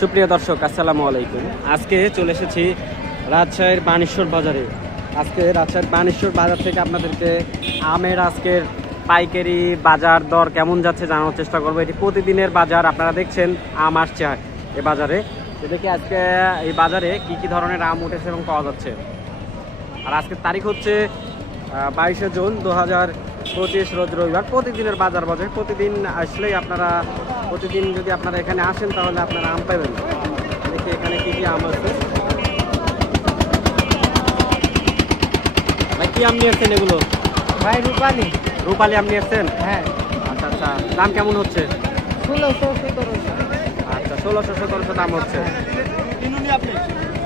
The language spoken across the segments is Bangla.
সুপ্রিয় দর্শক, আসসালামু আলাইকুম। আজকে চলে এসেছি রাজশাহীর বানেশ্বর বাজারে। আজকে রাজশাহীর বানেশ্বর বাজার থেকে আপনাদেরকে আমের আজকের পাইকারি বাজার দর কেমন যাচ্ছে জানানোর চেষ্টা করব। এটি প্রতিদিনের বাজার, আপনারা দেখছেন আম আসছে এ বাজারে। দেখি আজকে এই বাজারে কি কি ধরনের আম উঠেছে এবং পাওয়া যাচ্ছে। আর আজকের তারিখ হচ্ছে বাইশে জুন দু হাজার পঁচিশ রোজ রবিবার। প্রতিদিনের বাজার বাজার, প্রতিদিন আসলেই আপনারা প্রতিদিন যদি আপনারা এখানে আসেন তাহলে আপনারা আম পাবেন। দেখি এখানে কি কি আম আছে। ভাই কি আম নিয়ে এসছেন এগুলো? ভাই রূপালি। রূপালি আম নিয়ে এসছেন হ্যাঁ। আচ্ছা আচ্ছা। দাম কেমন হচ্ছে? ষোলোশো সতেরোশো। আচ্ছা ষোলোশো সতেরোশো দাম হচ্ছে।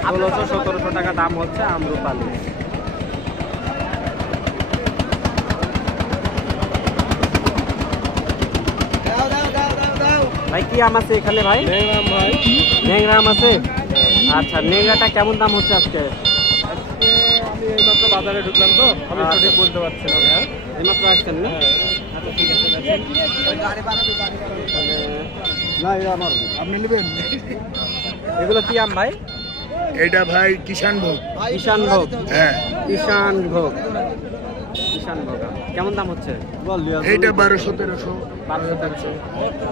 ষোলোশো সতেরোশো টাকা দাম হচ্ছে আম রূপালি। ভাই কি আম আছে এখানে ভাই? নেংরা আম আছে? আচ্ছা নেংরাটা কেমন দাম হচ্ছে আজকে? আমি এইমাত্র বাজারে ঢুকলাম তো আমি আচ্ছা। সঠিক বলতে পারছি না ভাইয়া এইমাত্র আসছেন না? আচ্ছা ঠিক আছে না এটা আমার আপনি নেবেন? এগুলো কি আম ভাই? এটা ভাই কিষান ভোগ। কিষান ভোগ। হ্যাঁ। কিষান ভোগ। কিষান ভোগ কেমন দাম হচ্ছে? এইটা বারোশো তেরোশো। বারোশো তেরোশো।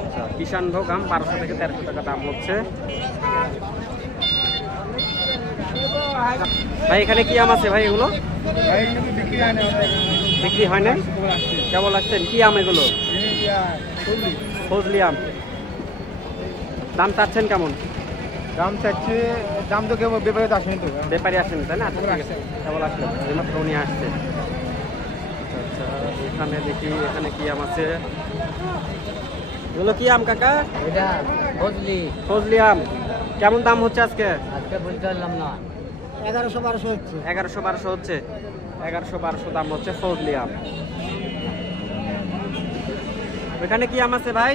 আচ্ছা কিষান ভোগ আম বারোশো থেকে তেরোশো টাকা দাম হচ্ছে। ভাই এখানে কি আম আছে ভাই এগুলো? বিক্রি হয় না কেবল আসছেন কি আম এগুলো? ফজলি আম। দাম চাচ্ছেন কেমন? দাম চাচ্ছি দাম তো কেবল ব্যাপারে আসেনি তো। ব্যাপারী আসেন তাই না? আচ্ছা ঠিক আছে। কেবল আসলেন উনি আসছে। আচ্ছা এখানে দেখি এখানে কি আম আছে? এগুলো কি আম কাকা? এটা ফজলি। আম। কেমন দাম হচ্ছে আজকে? আজকে বলতে পারলাম না। এগারোশো বারোশো হচ্ছে। এগারোশো বারোশো হচ্ছে? এগারোশো বারোশো দাম হচ্ছে ফজলি আম। ওইখানে কি আম আছে ভাই?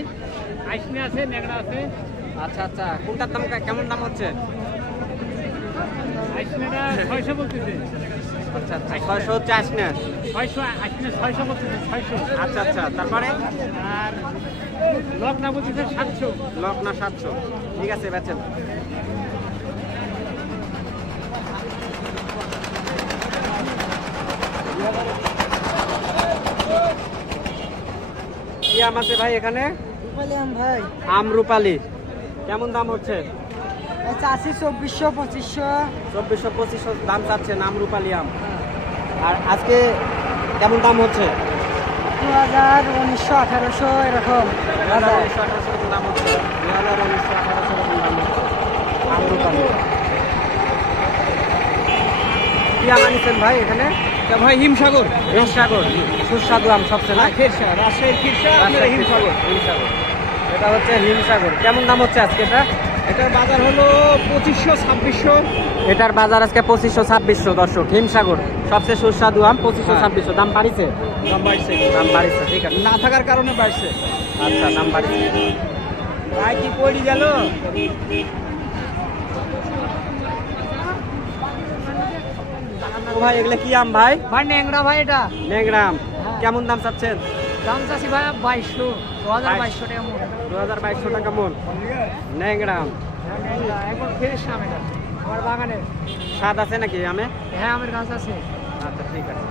আইসনে আছে নেগড়া আছে। আচ্ছা আচ্ছা কোনটার দাম কেমন দাম হচ্ছে? আইসনেটা ছয়শো বলতেছে। আচ্ছা আচ্ছা। ছয়শো হচ্ছে না ছয়শো ছয়শো বলতেছে ছয়শো। আচ্ছা আচ্ছা তারপরে? আর লকনা বলতেছে সাতশো। লক না সাতশো। ঠিক আছে বেচেন। কি আম আছে ভাই এখানে? আম ভাই। আম রূপালি। কেমন দাম হচ্ছে? চাষি চব্বিশশো পঁচিশশো। চব্বিশশো পঁচিশশো দাম চাচ্ছে আম রূপালি আম। আর আজকে কেমন দাম হচ্ছে? দু হাজার উনিশশো আঠারোশো এরকম। উনিশশো আঠারোশো দাম হচ্ছে। দুই হাজার উনিশশো আঠারোশো দাম হচ্ছে। আম রূপালি। কি আম আনিছেন ভাই এখানে? ভাই হিমসাগর। হিমসাগর সুস্বাদু আম সবচেয়ে না? খিরসা রাজশাহীর খিরসা হিমসাগর। হিমসাগর। এটা হচ্ছে হিমসাগর। কেমন দাম হচ্ছে আজকে এটা? এটার বাজার হলো পঁচিশশো ছাব্বিশশো। এটার বাজার আজকে পঁচিশশো ছাব্বিশশো দর্শক। হিমসাগর সবচেয়ে সুস্বাদু আম পঁচিশশো হ্যাঁ। ছাব্বিশশো। দাম বাড়িছে? দাম বাড়ছে। দাম বাড়িছে ঠিক আছে। না থাকার কারণে বাড়ছে। আচ্ছা দাম বাড়িছে। ভাই কি পড়ি গেল? ভাই এগুলো কি আম ভাই? ভাই ন্যাংরা ভাই এটা। ন্যাংরা আম। হ্যাঁ। কেমন দাম চাচ্ছেন? দাম চাষি ভাই বাইশশো দু হাজার বাইশশো টাকা মন। দু হাজার বাইশশো টাকা মন। ন্যাংরা আম একবার ফ্রেশ আম এটা। আমার বাগানে। স্বাদ আছে নাকি আমে? হ্যাঁ আমের গাছ আছে। আচ্ছা ঠিক আছে।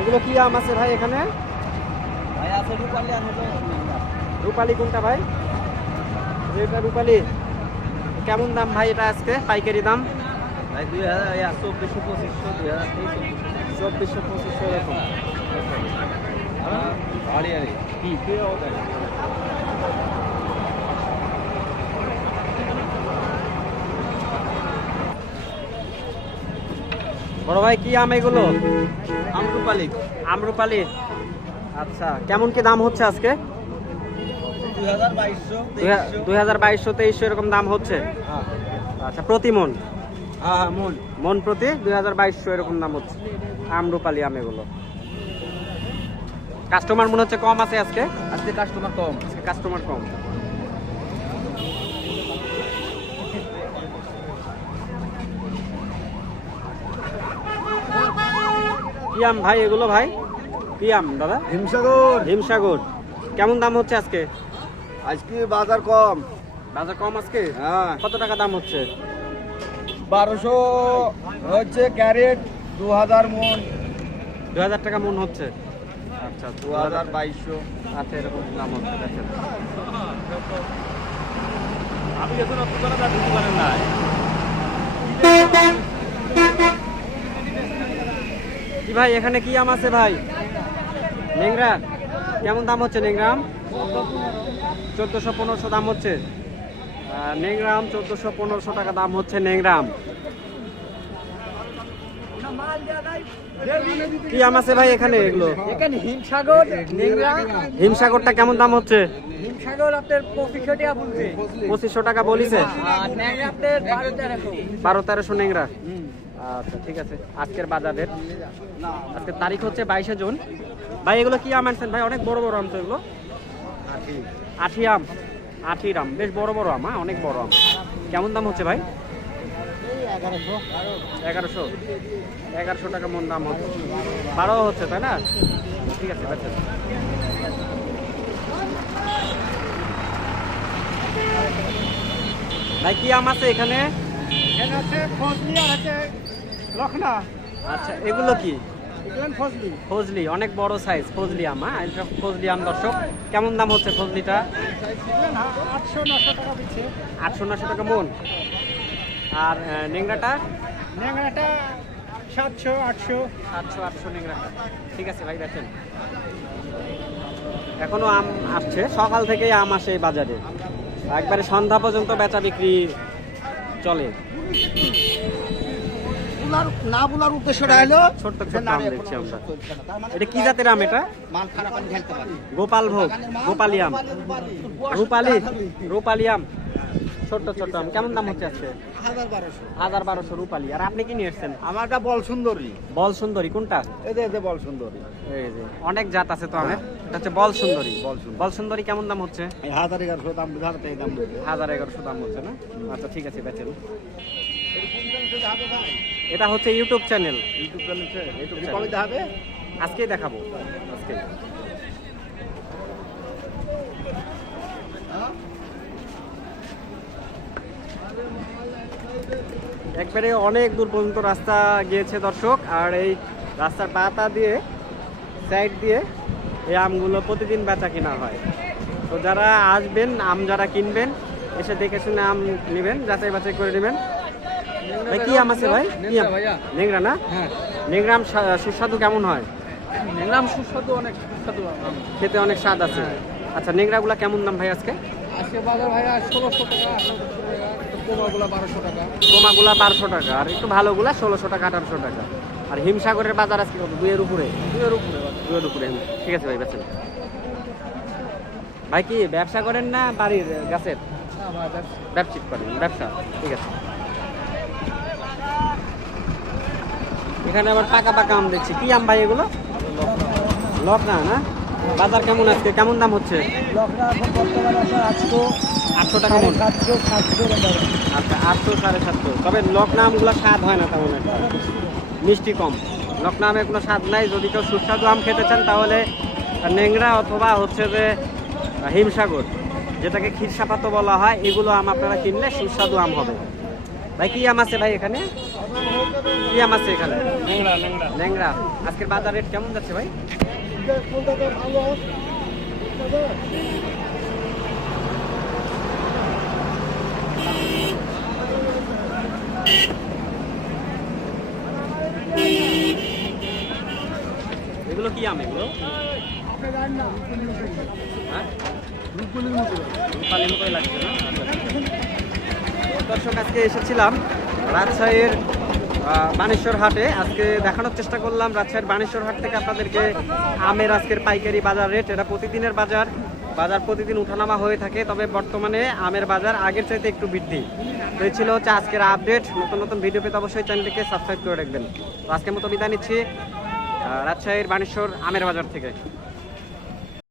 এগুলো কি আম আছে ভাই এখানে? ভাই আছে রূপালি আর হলো রূপালি কোনটা ভাই? এটা রূপালি। কেমন দাম ভাই এটা আজকে? পাইকারি দাম? ভাই দুই হাজার চব্বিশশো পঁচিশশো দুই হাজার চব্বিশশো পঁচিশশো এরকম। আরে আরে কি বড় ভাই কি আম এগুলো? আমরুপালি। আমরুপালি। আচ্ছা কেমন কি দাম হচ্ছে আজকে? দুই হাজার বাইশশো তেইশশো এরকম দাম হচ্ছে? আচ্ছা প্রতি মন হ্যাঁ মন। মন প্রতি দুই হাজার বাইশশো এরকম দাম হচ্ছে। আমরুপালি আম এগুলো। কাস্টমার মনে হচ্ছে কম আছে আজকে? আজকে কাস্টমার কম। আজকে কাস্টমার কম। আম ভাই এগুলো ভাই? কি আম দাদা? হিমসাগর। হিমসাগর। কেমন দাম হচ্ছে আজকে? আজকে বাজার কম। বাজার কম আজকে? হ্যাঁ। কত টাকা দাম হচ্ছে? বারোশো হচ্ছে ক্যারেট দু হাজার মন। দু হাজার টাকা মন হচ্ছে? আচ্ছা দু হাজার বাইশশো। আচ্ছা এরকম দাম হচ্ছে দেখেন। কি ভাই এখানে কি আম আছে ভাই? নেংরা? কেমন দাম হচ্ছে নেংরাম চোদ্দোশো পনেরোশো দাম হচ্ছে। নেংরাম চোদ্দোশো পনেরোশো টাকা দাম হচ্ছে নেংরাম। কি আম আছে ভাই এখানে এগুলো? এখানে হিমসাগর নেংরা হিমসাগরটা কেমন দাম হচ্ছে? হিমসাগর আপনার পঁচিশশো টাকা বলছে। পঁচিশশো টাকা বলিছে? বারো তেরোশো। নেংরা? আচ্ছা ঠিক আছে। আজকের বাজারের। আজকের তারিখ হচ্ছে বাইশে জুন। ভাই এগুলো কি আম আনছেন? ভাই অনেক বড় বড় আম তো এগুলো। আঠি আম। আঠির আম বেশ বড় বড় আম হ্যাঁ? অনেক বড় আম। কেমন দাম হচ্ছে ভাই? এগারোশো। এগারোশো টাকা মন দাম হচ্ছে। বারো হচ্ছে তাই না? ঠিক আছে। ভাই কি আম আছে এখানে? এখানে আছে ফজলি আর আছে লখনা। আচ্ছা এগুলো কি? ফজলি? অনেক বড় সাইজ ফজলি আম। হ্যাঁ এটা ফজলি আম দর্শক কেমন দাম হচ্ছে ফজলিটা? আটশো নশো টাকা দিচ্ছে। আটশো নশো টাকা মন। আর আহ, নেংরাটা সাতশো আটশো। আটশো আটশো নেংরাটা ঠিক আছে ভাই দেখেন। এখনও আম আসছে। সকাল থেকেই আম আসে এই বাজারে। একবারে সন্ধ্যা পর্যন্ত বেচা বিক্রি চলে। না বলার উদ্দেশ্যটা হলো ছোট্ট ছোট্ট আম দেখছি আমরা। এটা কি জাতের আম এটা? মাল খারাপ আমি খেলতে পারি। গোপাল ভোগ গোপালি আম। রূপালি রূপালি। আম। ছোট্ট ছোট্ট আম। কেমন দাম হচ্ছে আজকে? হাজার বারোশো। রূপালি। আর আপনি কি নিয়ে এসছেন? আমারটা বল সুন্দরী। বল সুন্দরী কোনটা? এই যে বল সুন্দরী। এই যে অনেক জাত আছে তো আমের। এটা হচ্ছে বল সুন্দরী। বল সুন্দরী। বল সুন্দরী কেমন দাম হচ্ছে? হাজার এগারোশো দাম হাজার এগারোশো দাম হচ্ছে না? আচ্ছা ঠিক আছে বেচেন। এটা হচ্ছে ইউটিউব চ্যানেল। ইউটিউব চ্যানেলছে কবে দেখাবে আজকেই দেখাবো। আজকে একবারে অনেক দূর পর্যন্ত রাস্তা গিয়েছে দর্শক আর এই রাস্তার পাতা দিয়ে সাইড দিয়ে এই আমগুলো প্রতিদিন বেচা কিনা হয়। তো যারা আসবেন আম যারা কিনবেন এসে দেখে শুনে আম নেবেন যাচাই বাছাই করে নেবেন। ভাই কি আম আছে ভাই? কি আম? নেংরা না? হ্যাঁ। সুস্বাদু কেমন হয়? ন্যাংরাম সুস্বাদু অনেক সুস্বাদু আম। খেতে অনেক স্বাদ আছে। আচ্ছা নেংরাগুলা কেমন দাম ভাই আজকে? আজকে বাজার ভাইয়া ষোলোশো টাকা কোমাগুলা বারোশো টাকা। কোমাগুলা বারোশো টাকা। আর একটু ভালোগুলা ষোলোশো টাকা আঠারোশো টাকা। আর হিমসাগরের বাজার আজকে কত? দুইয়ের উপরে? দুয়ের উপরে দুইয়ের উপরে। ঠিক আছে ভাই বেছেন ভাই কি ব্যবসা করেন না বাড়ির গাছের? ব্যবসা করেন ব্যবসা। ঠিক আছে। এখানে আবার পাকা পাকা আম দেখছি কি আম ভাই এগুলো? লকনা না? বাজার কেমন আজকে? কেমন দাম হচ্ছে? আটশো টাকা মন। আচ্ছা আটশো সাড়ে সাতশো। তবে লকনা আমগুলো স্বাদ হয় না তেমন একটা। মিষ্টি কম। লকনা আমে কোনো স্বাদ নাই। যদি কেউ সুস্বাদু আম খেতে চান তাহলে নেংরা অথবা হচ্ছে যে হিমসাগর যেটাকে ক্ষীরসাপাতো বলা হয় এগুলো আম আপনারা কিনলে সুস্বাদু আম হবে। ভাই কি আম আছে ভাই এখানে? কি আম আছে এখানে? ল্যাংড়া আজকের বাজার রেট কেমন যাচ্ছে ভাই? এগুলো কি আম এগুলো? হ্যাঁ? রূপালির মতোই লাগছে না? আচ্ছা, আছে। দর্শক আজকে এসেছিলাম রাজশাহীর বানেশ্বর হাটে। আজকে দেখানোর চেষ্টা করলাম রাজশাহীর বানেশ্বর হাট থেকে আপনাদেরকে আমের আজকের পাইকারি বাজার রেট। এটা প্রতিদিনের বাজার। বাজার প্রতিদিন উঠানামা হয়ে থাকে, তবে বর্তমানে আমের বাজার আগের চাইতে একটু বৃদ্ধি। তো এই ছিল হচ্ছে আজকের আপডেট। নতুন নতুন ভিডিও পেতে অবশ্যই চ্যানেলটিকে সাবস্ক্রাইব করে রাখবেন। তো আজকের মতো বিদায় নিচ্ছি রাজশাহীর বানেশ্বর আমের বাজার থেকে।